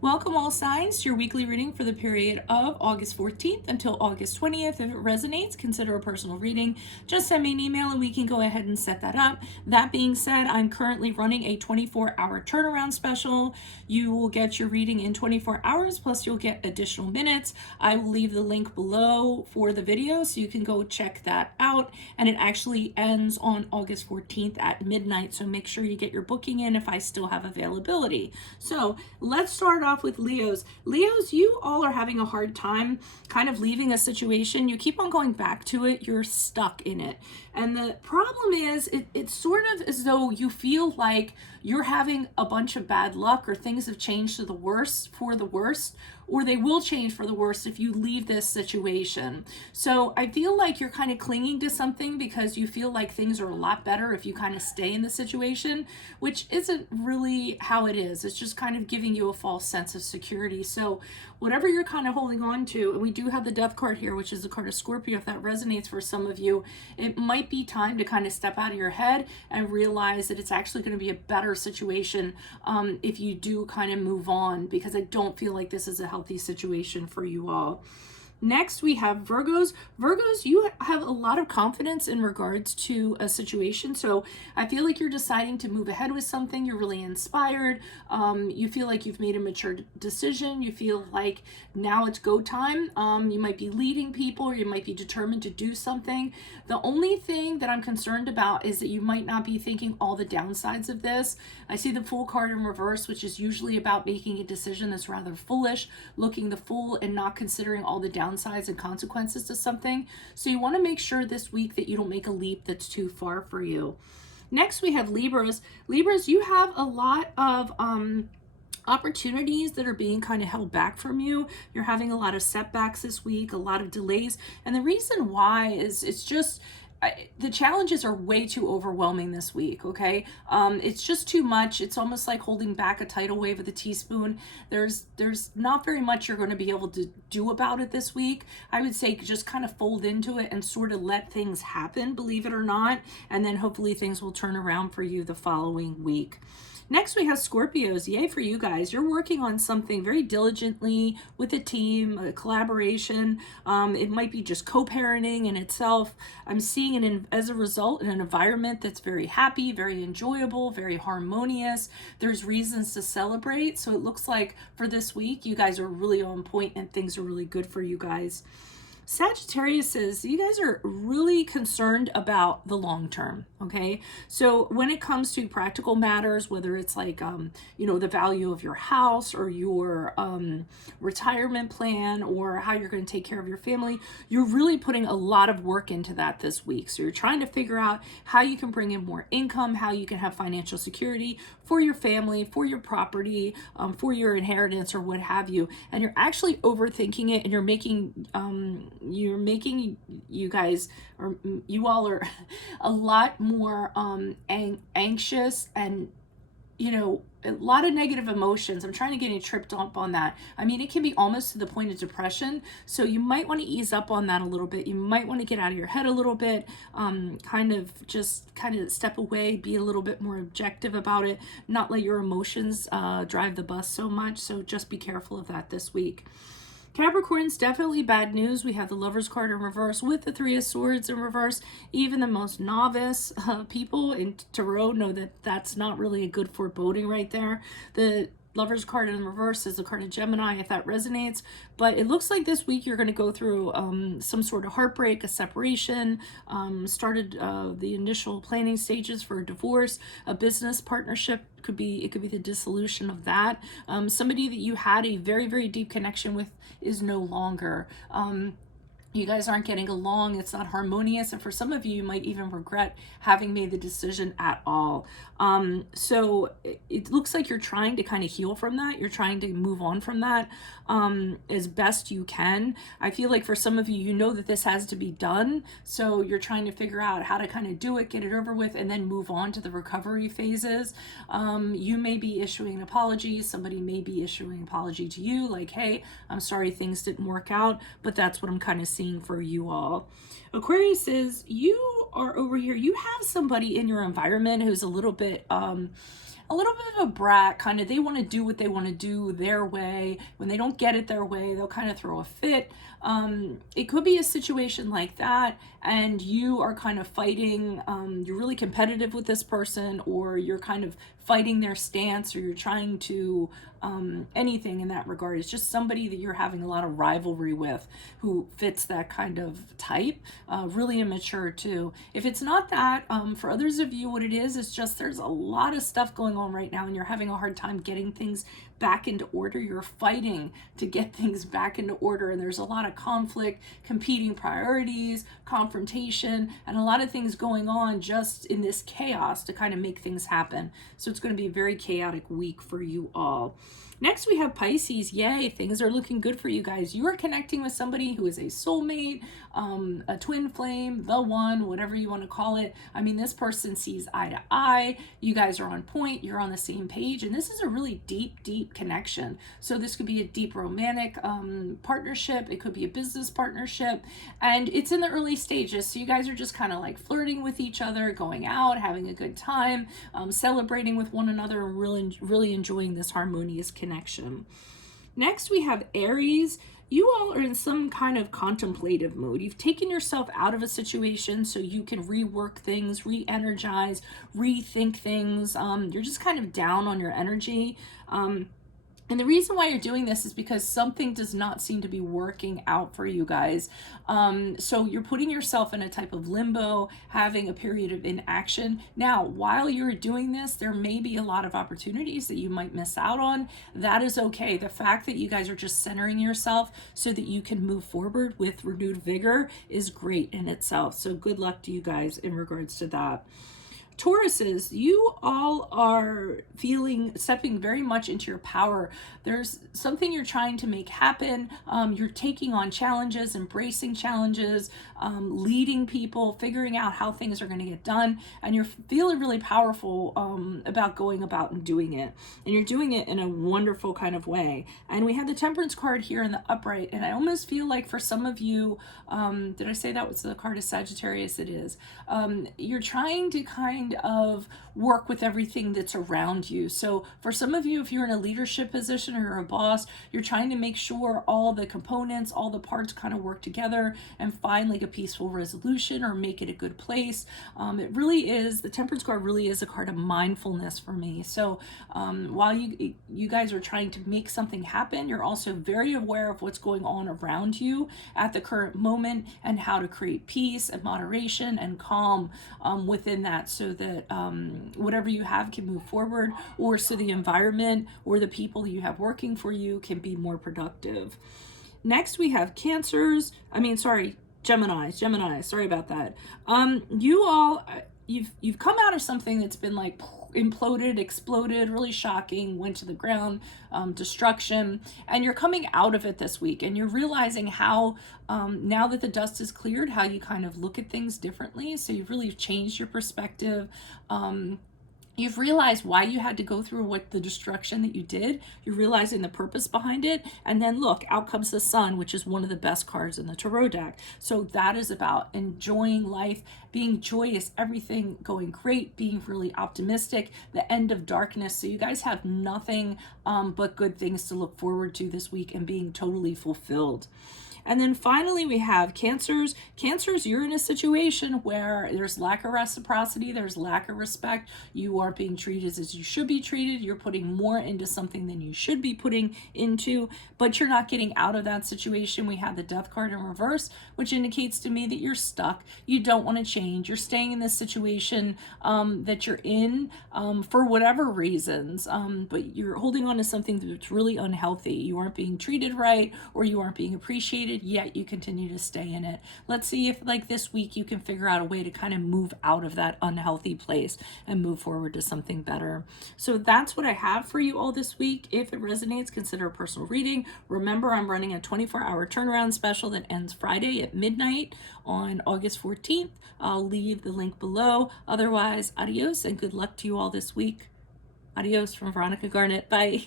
Welcome all signs to your weekly reading for the period of August 14th until August 20th. If it resonates, consider a personal reading. Just send me an email and we can go ahead and set that up. That being said, I'm currently running a 24-hour turnaround special. You will get your reading in 24 hours, plus you'll get additional minutes. I will leave the link below for the video so you can go check that out. And it actually ends on August 14th at midnight, so make sure you get your booking in if I still have availability. So let's start off with Leos. Leos, you all are having a hard time kind of leaving a situation. You keep on going back to it. You're stuck in it. And the problem is it's sort of as though you feel like you're having a bunch of bad luck, or things have changed to the worst, for the worst, or they will change for the worst if you leave this situation. So I feel like you're kind of clinging to something because you feel like things are a lot better if you kind of stay in the situation, which isn't really how it is. It's just kind of giving you a false sense of security. So whatever you're kind of holding on to, and we do have the Death card here, which is the card of Scorpio. If that resonates for some of you, it might be time to kind of step out of your head and realize that it's actually going to be a better situation if you do kind of move on, because I don't feel like this is a healthy situation for you all. Next, we have Virgos. Virgos, you have a lot of confidence in regards to a situation. So I feel like you're deciding to move ahead with something. You're really inspired. You feel like you've made a mature decision. You feel like now it's go time. You might be leading people, or you might be determined to do something. The only thing that I'm concerned about is that you might not be thinking all the downsides of this. I see the Fool card in reverse, which is usually about making a decision that's rather foolish, looking the fool and not considering all the downsides and consequences to something. So you want to make sure this week that you don't make a leap that's too far for you. Next, we have Libras. Libras, you have a lot of opportunities that are being kind of held back from you. You're having a lot of setbacks this week, a lot of delays. And the reason why is it's just the challenges are way too overwhelming this week, okay? It's just too much. It's almost like holding back a tidal wave with a teaspoon. There's not very much you're going to be able to do about it this week. I would say just kind of fold into it and sort of let things happen, believe it or not, and then hopefully things will turn around for you the following week. Next, we have Scorpios. Yay for you guys. You're working on something very diligently with a team, a collaboration. It might be just co-parenting in itself. I'm seeing it as a result in an environment that's very happy, very enjoyable, very harmonious. There's reasons to celebrate. So it looks like for this week, you guys are really on point and things are really good for you guys. Sagittarius says you guys are really concerned about the long term, okay? So when it comes to practical matters, whether it's like, the value of your house or your retirement plan or how you're going to take care of your family, you're really putting a lot of work into that this week. So you're trying to figure out how you can bring in more income, how you can have financial security for your family, for your property, for your inheritance or what have you. And you're actually overthinking it, and you're making you guys, or you all are a lot more anxious and a lot of negative emotions. I'm trying to get you tripped up on that. I mean, it can be almost to the point of depression. So you might want to ease up on that a little bit. You might want to get out of your head a little bit, kind of step away, be a little bit more objective about it, not let your emotions drive the bus so much. So just be careful of that this week. Capricorns, definitely bad news. We have the Lovers card in reverse with the Three of Swords in reverse. Even the most novice people in Tarot know that that's not really a good foreboding right there. The Lovers card in reverse is the card of Gemini, if that resonates. But it looks like this week you're going to go through some sort of heartbreak, a separation, started the initial planning stages for a divorce, a business partnership. It could be the dissolution of that. Somebody that you had a very, very deep connection with is no longer. You guys aren't getting along. It's not harmonious. And for some of you, you might even regret having made the decision at all. So it looks like you're trying to kind of heal from that. You're trying to move on from that as best you can. I feel like for some of you, you know that this has to be done. So you're trying to figure out how to kind of do it, get it over with, and then move on to the recovery phases. You may be issuing an apology. Somebody may be issuing an apology to you, like, hey, I'm sorry things didn't work out, but that's what I'm kind of seeing for you all. Aquarius says you are over here. You have somebody in your environment who's a little bit a little bit of a brat, kind of, they want to do what they want to do their way. When they don't get it their way, they'll kind of throw a fit. It could be a situation like that, and you are kind of fighting, you're really competitive with this person, or you're kind of fighting their stance, or you're trying to anything in that regard. It's just somebody that you're having a lot of rivalry with who fits that kind of type, really immature too. If it's not that, for others of you, what it is just there's a lot of stuff going on right now and you're having a hard time getting things back into order. You're fighting to get things back into order, and there's a lot of conflict, competing priorities, confrontation, and a lot of things going on just in this chaos to kind of make things happen. So it's going to be a very chaotic week for you all. Next, we have Pisces. Yay, things are looking good for you guys. You are connecting with somebody who is a soulmate, a twin flame, the one, whatever you want to call it. I mean, this person sees eye to eye. You guys are on point. You're on the same page. And this is a really deep, deep connection. So this could be a deep romantic partnership. It could be a business partnership. And it's in the early stages. So you guys are just kind of like flirting with each other, going out, having a good time, celebrating with one another, and really enjoying this harmonious connection. Next, we have Aries. You all are in some kind of contemplative mode. You've taken yourself out of a situation so you can rework things, re-energize, rethink things. You're just kind of down on your energy. And the reason why you're doing this is because something does not seem to be working out for you guys. So you're putting yourself in a type of limbo, having a period of inaction. Now, while you're doing this, there may be a lot of opportunities that you might miss out on. That is okay. The fact that you guys are just centering yourself so that you can move forward with renewed vigor is great in itself. So good luck to you guys in regards to that. Tauruses, you all are stepping very much into your power. There's something you're trying to make happen. You're taking on challenges, embracing challenges, leading people, figuring out how things are going to get done. And you're feeling really powerful about going about and doing it. And you're doing it in a wonderful kind of way. And we have the Temperance card here in the upright. And I almost feel like for some of you, did I say that was the card of Sagittarius? It is. You're trying to kind of work with everything that's around you. So for some of you, if you're in a leadership position or you're a boss, you're trying to make sure all the components, all the parts kind of work together and find like a peaceful resolution or make it a good place. It really is, the Temperance card really is a card of mindfulness for me. So while you guys are trying to make something happen, you're also very aware of what's going on around you at the current moment and how to create peace and moderation and calm within that, so that whatever you have can move forward, or so the environment or the people you have working for you can be more productive. Next, we have Gemini, sorry about that. You all, you've come out of something that's been like imploded, exploded, really shocking, went to the ground, destruction, and you're coming out of it this week, and you're realizing how now that the dust is cleared, how you kind of look at things differently. So you've really changed your perspective. You've realized why you had to go through what the destruction that you did. You're realizing the purpose behind it. And then look, out comes the Sun, which is one of the best cards in the tarot deck. So that is about enjoying life, being joyous, everything going great, being really optimistic, the end of darkness. So you guys have nothing but good things to look forward to this week and being totally fulfilled. And then finally, we have Cancers. Cancers, you're in a situation where there's lack of reciprocity, there's lack of respect. You aren't being treated as you should be treated. You're putting more into something than you should be putting into, but you're not getting out of that situation. We have the Death card in reverse, which indicates to me that you're stuck. You don't want to change. You're staying in this situation that you're in for whatever reasons, but you're holding on to something that's really unhealthy. You aren't being treated right, or you aren't being appreciated, yet you continue to stay in it. Let's see if like this week you can figure out a way to kind of move out of that unhealthy place and move forward to something better. So that's what I have for you all this week. If it resonates, consider a personal reading. Remember, I'm running a 24-hour turnaround special that ends Friday at midnight on August 14th. I'll leave the link below. Otherwise, adios and good luck to you all this week. Adios from Veronica Garnett. Bye.